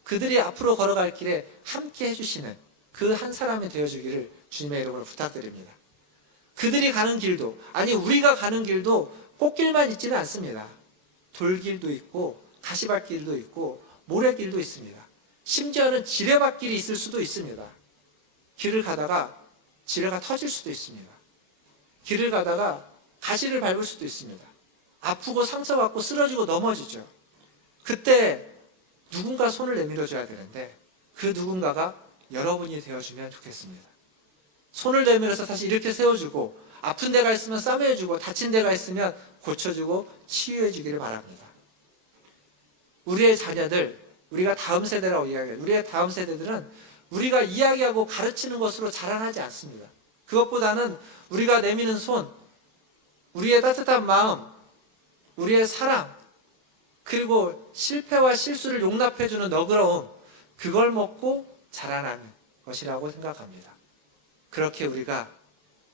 그들이 앞으로 걸어갈 길에 함께 해주시는 그 한 사람이 되어주기를 주님의 이름으로 부탁드립니다. 그들이 가는 길도, 아니 우리가 가는 길도 꽃길만 있지는 않습니다. 돌길도 있고 가시밭길도 있고 모래길도 있습니다. 심지어는 지뢰밭길이 있을 수도 있습니다. 길을 가다가 지뢰가 터질 수도 있습니다. 길을 가다가 가시를 밟을 수도 있습니다. 아프고 상처받고 쓰러지고 넘어지죠. 그때 누군가 손을 내밀어줘야 되는데, 그 누군가가 여러분이 되어주면 좋겠습니다. 손을 내밀어서 다시 이렇게 세워주고, 아픈 데가 있으면 싸매주고, 다친 데가 있으면 고쳐주고 치유해주기를 바랍니다. 우리의 자녀들, 우리가 다음 세대라고 이야기해요. 우리의 다음 세대들은 우리가 이야기하고 가르치는 것으로 자라나지 않습니다. 그것보다는 우리가 내미는 손, 우리의 따뜻한 마음, 우리의 사랑, 그리고 실패와 실수를 용납해주는 너그러움, 그걸 먹고 자라나는 것이라고 생각합니다. 그렇게 우리가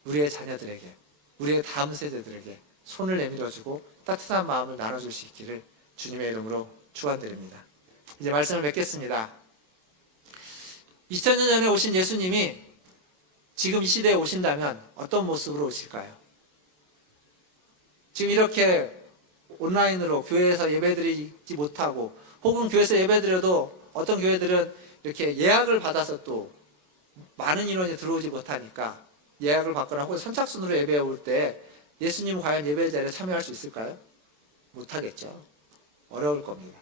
우리의 자녀들에게, 우리의 다음 세대들에게 손을 내밀어주고 따뜻한 마음을 나눠줄 수 있기를 주님의 이름으로 축원드립니다. 이제 말씀을 맺겠습니다. 2000년 전에 오신 예수님이 지금 이 시대에 오신다면 어떤 모습으로 오실까요? 지금 이렇게 온라인으로 교회에서 예배드리지 못하고, 혹은 교회에서 예배드려도 어떤 교회들은 이렇게 예약을 받아서 또 많은 인원이 들어오지 못하니까 예약을 받거나 혹은 선착순으로 예배에 올 때 예수님은 과연 예배 자리에 참여할 수 있을까요? 못하겠죠. 어려울 겁니다.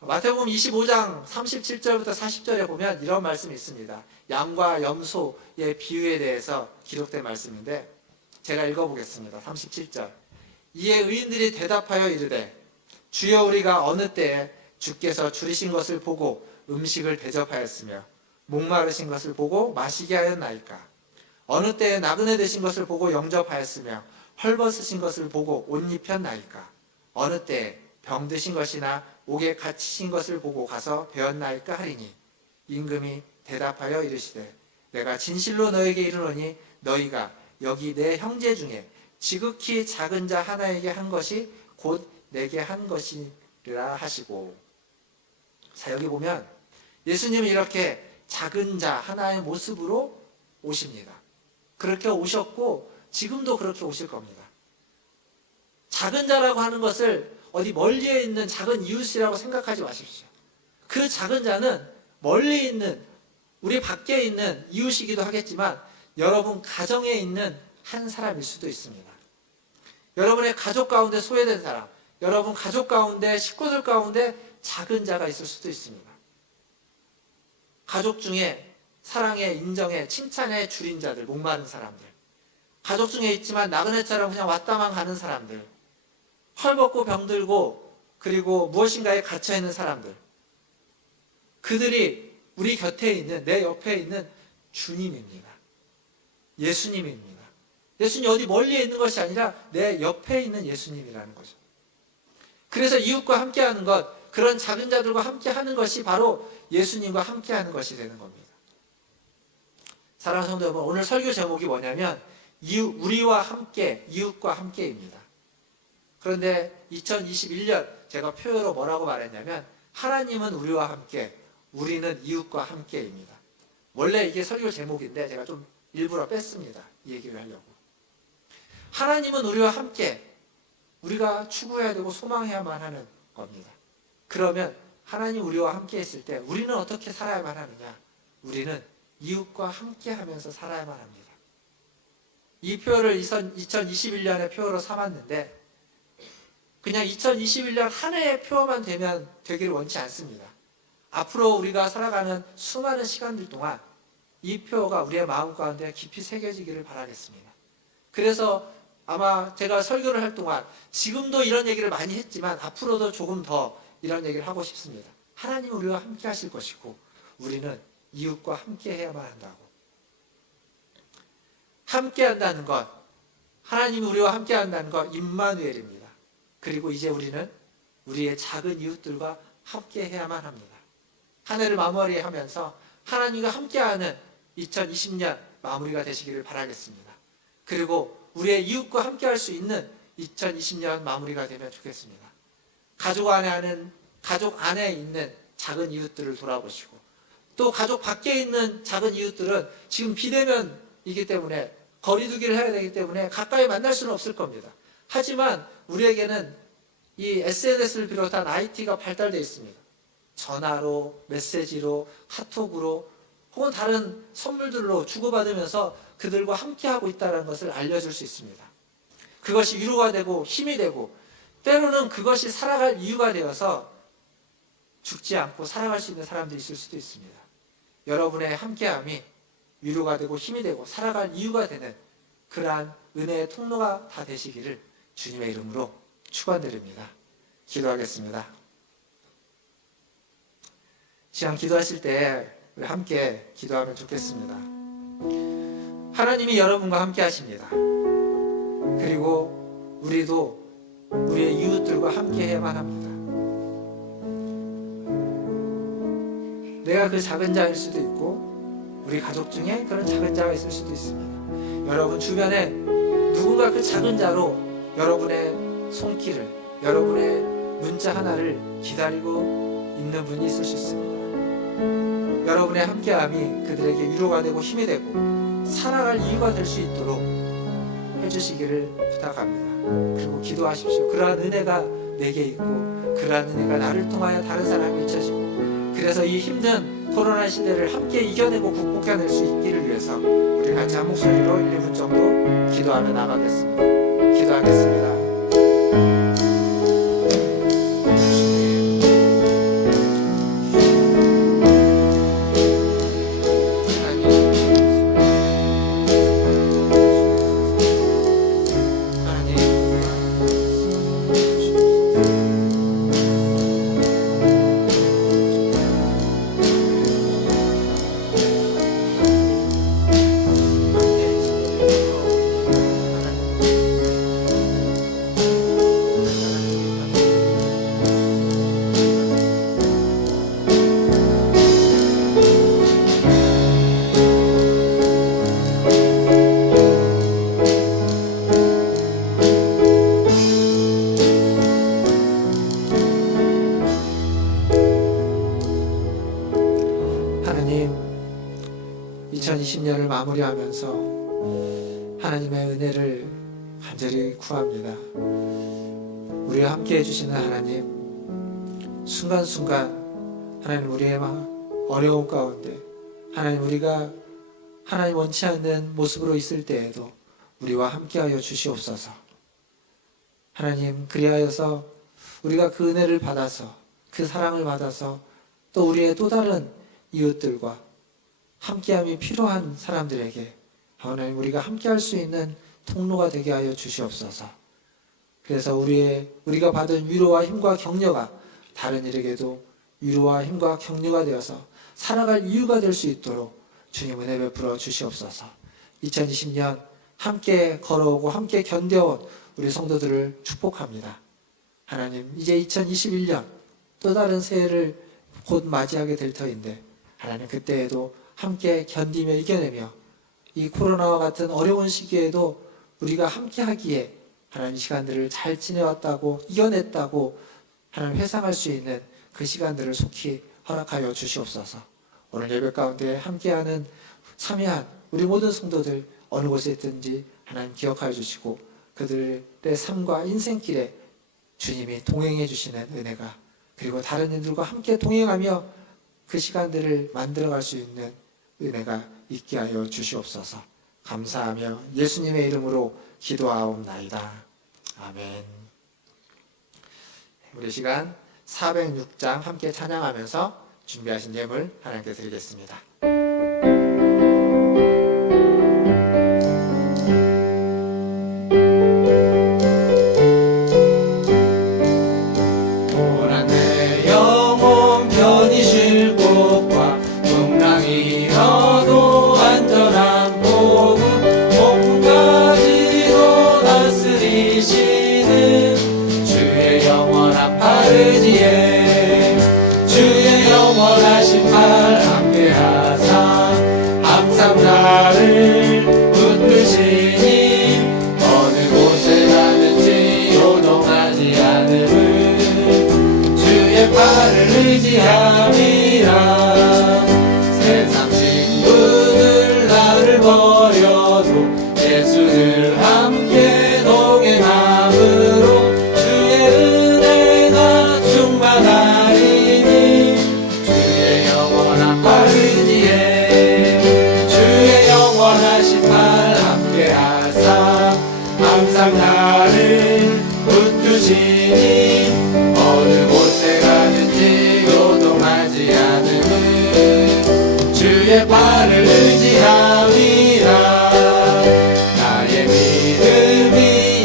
마태복음 25장 37절부터 40절에 보면 이런 말씀이 있습니다. 양과 염소의 비유에 대해서 기록된 말씀인데 제가 읽어보겠습니다. 37절. 이에 의인들이 대답하여 이르되 주여 우리가 어느 때에 주께서 줄이신 것을 보고 음식을 대접하였으며 목마르신 것을 보고 마시게 하였나이까? 어느 때에 나그네 되신 것을 보고 영접하였으며 헐벗으신 것을 보고 옷 입혔나이까? 어느 때에 병드신 것이나 옥에 갇히신 것을 보고 가서 배웠나이까 하리니 임금이 대답하여 이르시되 내가 진실로 너에게 이르노니 너희가 여기 내 형제 중에 지극히 작은 자 하나에게 한 것이 곧 내게 한 것이라 하시고. 자, 여기 보면 예수님이 이렇게 작은 자 하나의 모습으로 오십니다. 그렇게 오셨고 지금도 그렇게 오실 겁니다. 작은 자라고 하는 것을 어디 멀리에 있는 작은 이웃이라고 생각하지 마십시오. 그 작은 자는 멀리 있는, 우리 밖에 있는 이웃이기도 하겠지만 여러분 가정에 있는 한 사람일 수도 있습니다. 여러분의 가족 가운데 소외된 사람, 여러분 가족 가운데, 식구들 가운데 작은 자가 있을 수도 있습니다. 가족 중에 사랑에, 인정에, 칭찬에 줄인 자들, 목마른 사람들, 가족 중에 있지만 나그네처럼 그냥 왔다만 가는 사람들, 헐벗고 병들고 그리고 무엇인가에 갇혀있는 사람들, 그들이 우리 곁에 있는, 내 옆에 있는 주님입니다. 예수님입니다. 예수님이 어디 멀리에 있는 것이 아니라 내 옆에 있는 예수님이라는 거죠. 그래서 이웃과 함께하는 것, 그런 작은 자들과 함께하는 것이 바로 예수님과 함께하는 것이 되는 겁니다. 사랑하는 성도 여러분, 오늘 설교 제목이 뭐냐면 우리와 함께, 이웃과 함께입니다. 그런데 2021년 제가 표어로 뭐라고 말했냐면 하나님은 우리와 함께, 우리는 이웃과 함께입니다. 원래 이게 설교 제목인데 제가 좀 일부러 뺐습니다. 이 얘기를 하려고. 하나님은 우리와 함께, 우리가 추구해야 되고 소망해야만 하는 겁니다. 그러면 하나님 우리와 함께 있을 때 우리는 어떻게 살아야만 하느냐? 우리는 이웃과 함께 하면서 살아야만 합니다. 이 표어를 2021년의 표어로 삼았는데 그냥 2021년 한 해의 표어만 되기를 원치 않습니다. 앞으로 우리가 살아가는 수많은 시간들 동안 이 표어가 우리의 마음 가운데 깊이 새겨지기를 바라겠습니다. 그래서 아마 제가 설교를 할 동안 지금도 이런 얘기를 많이 했지만 앞으로도 조금 더 이런 얘기를 하고 싶습니다. 하나님 우리와 함께 하실 것이고 우리는 이웃과 함께 해야만 한다고. 함께 한다는 것, 하나님이 우리와 함께 한다는 것, 임마누엘입니다. 그리고 이제 우리는 우리의 작은 이웃들과 함께 해야만 합니다. 한 해를 마무리하면서 하나님과 함께하는 2020년 마무리가 되시기를 바라겠습니다. 그리고 우리의 이웃과 함께할 수 있는 2020년 마무리가 되면 좋겠습니다. 가족 안에 있는 작은 이웃들을 돌아보시고 또 가족 밖에 있는 작은 이웃들은 지금 비대면이기 때문에 거리두기를 해야 되기 때문에 가까이 만날 수는 없을 겁니다. 하지만 우리에게는 이 SNS를 비롯한 IT가 발달되어 있습니다. 전화로, 메시지로, 카톡으로 혹은 다른 선물들로 주고받으면서 그들과 함께하고 있다는 것을 알려줄 수 있습니다. 그것이 위로가 되고 힘이 되고 때로는 그것이 살아갈 이유가 되어서 죽지 않고 살아갈 수 있는 사람들이 있을 수도 있습니다. 여러분의 함께함이 위로가 되고 힘이 되고 살아갈 이유가 되는 그러한 은혜의 통로가 다 되시기를 주님의 이름으로 축원드립니다. 기도하겠습니다. 시간 기도하실 때 우리 함께 기도하면 좋겠습니다. 하나님이 여러분과 함께 하십니다. 그리고 우리도 우리의 이웃들과 함께 해야만 합니다. 내가 그 작은 자일 수도 있고 우리 가족 중에 그런 작은 자가 있을 수도 있습니다. 여러분 주변에 누군가 그 작은 자로 여러분의 손길을, 여러분의 문자 하나를 기다리고 있는 분이 있을 수 있습니다. 여러분의 함께함이 그들에게 위로가 되고 힘이 되고 살아갈 이유가 될 수 있도록 해주시기를 부탁합니다. 그리고 기도하십시오. 그러한 은혜가 내게 있고 그러한 은혜가 나를 통하여 다른 사람에게 잊혀지고 그래서 이 힘든 코로나 시대를 함께 이겨내고 극복해낼 수 있기를 위해서 우리 같이 한 목소리로 1, 2분 정도 기도하며 나가겠습니다. 기도하겠습니다. 마무리하면서 하나님의 은혜를 간절히 구합니다. 우리와 함께 해주시는 하나님, 순간순간 하나님 우리의 어려움 가운데 하나님 우리가 하나님 원치 않는 모습으로 있을 때에도 우리와 함께하여 주시옵소서. 하나님, 그리하여서 우리가 그 은혜를 받아서 그 사랑을 받아서 또 우리의 또 다른 이웃들과 함께함이 필요한 사람들에게 하나님 우리가 함께할 수 있는 통로가 되게 하여 주시옵소서. 그래서 우리가 받은 위로와 힘과 격려가 다른 이에게도 위로와 힘과 격려가 되어서 살아갈 이유가 될 수 있도록 주님 은혜 베풀어 주시옵소서. 2020년 함께 걸어오고 함께 견뎌온 우리 성도들을 축복합니다. 하나님, 이제 2021년 또 다른 새해를 곧 맞이하게 될 터인데 하나님 그때에도 함께 견디며 이겨내며 이 코로나와 같은 어려운 시기에도 우리가 함께 하기에 하나님 시간들을 잘 지내왔다고 이겨냈다고 하나님 회상할 수 있는 그 시간들을 속히 허락하여 주시옵소서. 오늘 예배 가운데 함께하는 참여한 우리 모든 성도들 어느 곳에 있든지 하나님 기억하여 주시고 그들의 삶과 인생길에 주님이 동행해 주시는 은혜가 그리고 다른 이들과 함께 동행하며 그 시간들을 만들어갈 수 있는 은혜가 있게 하여 주시옵소서. 감사하며 예수님의 이름으로 기도하옵나이다. 아멘. 우리 시간 406장 함께 찬양하면서 준비하신 예물 하나님께 드리겠습니다. 오란 내 영혼 편히 쉴 곳과 풍랑이 어도 안전한 복음 온가지로 다스리시는 주의 영원한 파르지에 주의 영원하신 팔 함께하사 항상 나를 붙드시니 어느 곳에 가든지 요동하지 않음은 주의 팔을 의지함이라. 세상 친구들 나를 버려도 예수를 함께 동행함으로 주의 은혜가 충만하리니 주의 영원한 팔 의지에 주의 영원하신 팔 함께하사 항상 나를 붙드시니 어느 곳에 가든지 요동하지 않음은 주의 팔을 의지함이라. 나의 믿음이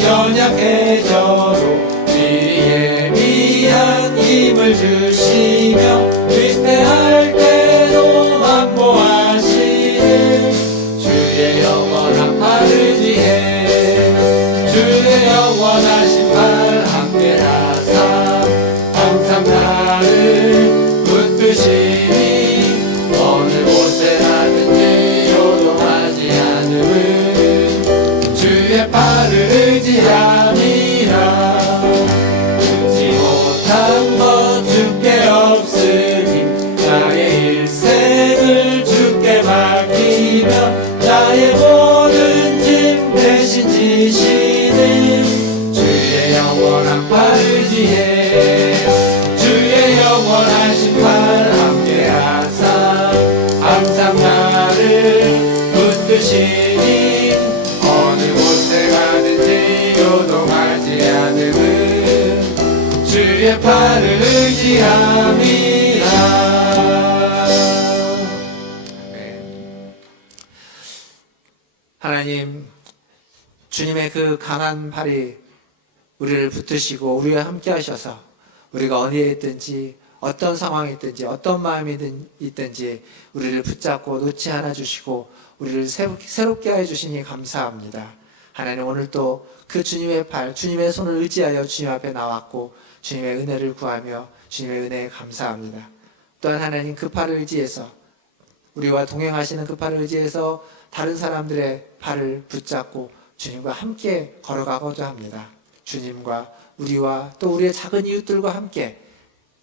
연약해져도 미리 예비한 힘을 주시며 위태할 때도 안보하시는 주의 영원한 팔 의지에 주의 영원하신 팔 함께하사 항상 나를 붙드시니 어느 곳에 가든지 요동하지 않음은 주의 팔을 의지함이라. 끊지 못한 것 주께 없으니 나의 일생을 주께 맡기며 나의 모든 짐 대신 지시는 주의 영원한 팔 의지에 주의 영원하신 팔 함께하사 항상 나를 붙드시니 어느 곳에 가든지 요동하지 않음은 주의 팔을 의지함이라. 아멘. 하나님, 주님의 그 강한 팔이 우리를 붙드시고 우리와 함께 하셔서 우리가 어디에 있든지 어떤 상황이 있든지 어떤 마음이 있든지 우리를 붙잡고 놓지 않아 주시고 우리를 새롭게 해 주시니 감사합니다. 하나님, 오늘 또 그 주님의 팔, 주님의 손을 의지하여 주님 앞에 나왔고 주님의 은혜를 구하며 주님의 은혜에 감사합니다. 또한 하나님, 그 팔을 의지해서 우리와 동행하시는 그 팔을 의지해서 다른 사람들의 팔을 붙잡고 주님과 함께 걸어가고자 합니다. 주님과 우리와 또 우리의 작은 이웃들과 함께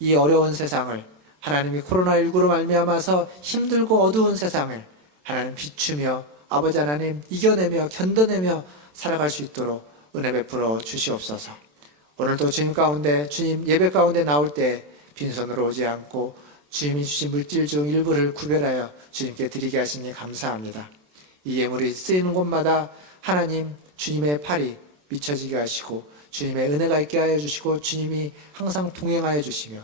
이 어려운 세상을, 하나님이 코로나19로 말미암아서 힘들고 어두운 세상을 하나님 비추며 아버지 하나님 이겨내며 견뎌내며 살아갈 수 있도록 은혜 베풀어 주시옵소서. 오늘도 주님 가운데, 주님 예배 가운데 나올 때 빈손으로 오지 않고 주님이 주신 물질 중 일부를 구별하여 주님께 드리게 하시니 감사합니다. 이 예물이 쓰이는 곳마다 하나님 주님의 팔이 미쳐지게 하시고 주님의 은혜가 있게 하여 주시고 주님이 항상 동행하여 주시며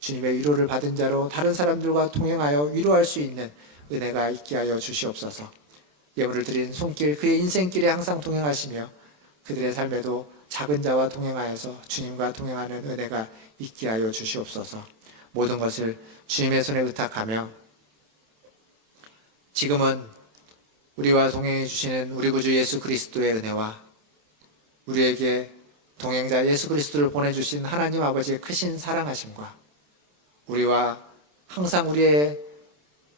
주님의 위로를 받은 자로 다른 사람들과 동행하여 위로할 수 있는 은혜가 있게 하여 주시옵소서. 예물을 드린 손길, 그의 인생길에 항상 동행하시며 그들의 삶에도 작은 자와 동행하여서 주님과 동행하는 은혜가 있게 하여 주시옵소서. 모든 것을 주님의 손에 의탁하며 지금은 우리와 동행해 주시는 우리 구주 예수 그리스도의 은혜와 우리에게 동행자 예수 그리스도를 보내주신 하나님 아버지의 크신 사랑하심과 우리와 항상 우리의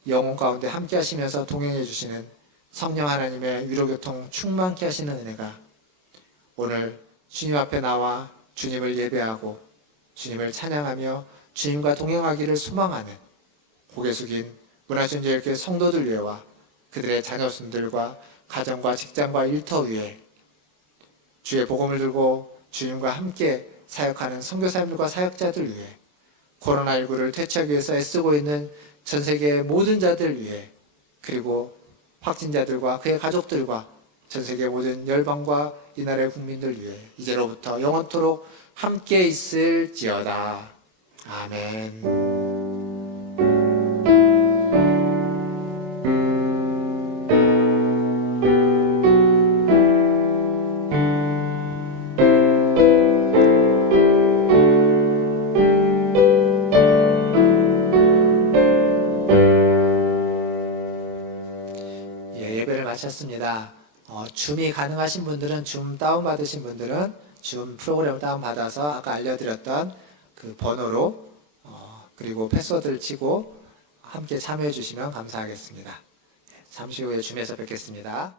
영혼 가운데 함께 하시면서 동행해 주시는 성령 하나님의 위로교통 충만케 하시는 은혜가 오늘 주님 앞에 나와 주님을 예배하고 주님을 찬양하며 주님과 동행하기를 소망하는 고개 숙인 문화신주일교회 성도들 위에와 그들의 자녀순들과 가정과 직장과 일터 위에 주의 복음을 들고 주님과 함께 사역하는 선교사님들과 사역자들 위해 코로나19를 퇴치하기 위해서 애쓰고 있는 전 세계의 모든 자들 위해 그리고 확진자들과 그의 가족들과 전 세계 모든 열방과 이 나라의 국민들 위해 이제로부터 영원토록 함께 있을지어다. 아멘. 예배를 마쳤습니다. 줌이 가능하신 분들은 줌 다운받으신 분들은 줌 프로그램을 다운받아서 아까 알려드렸던 그 번호로 그리고 패스워드를 치고 함께 참여해 주시면 감사하겠습니다. 잠시 후에 줌에서 뵙겠습니다.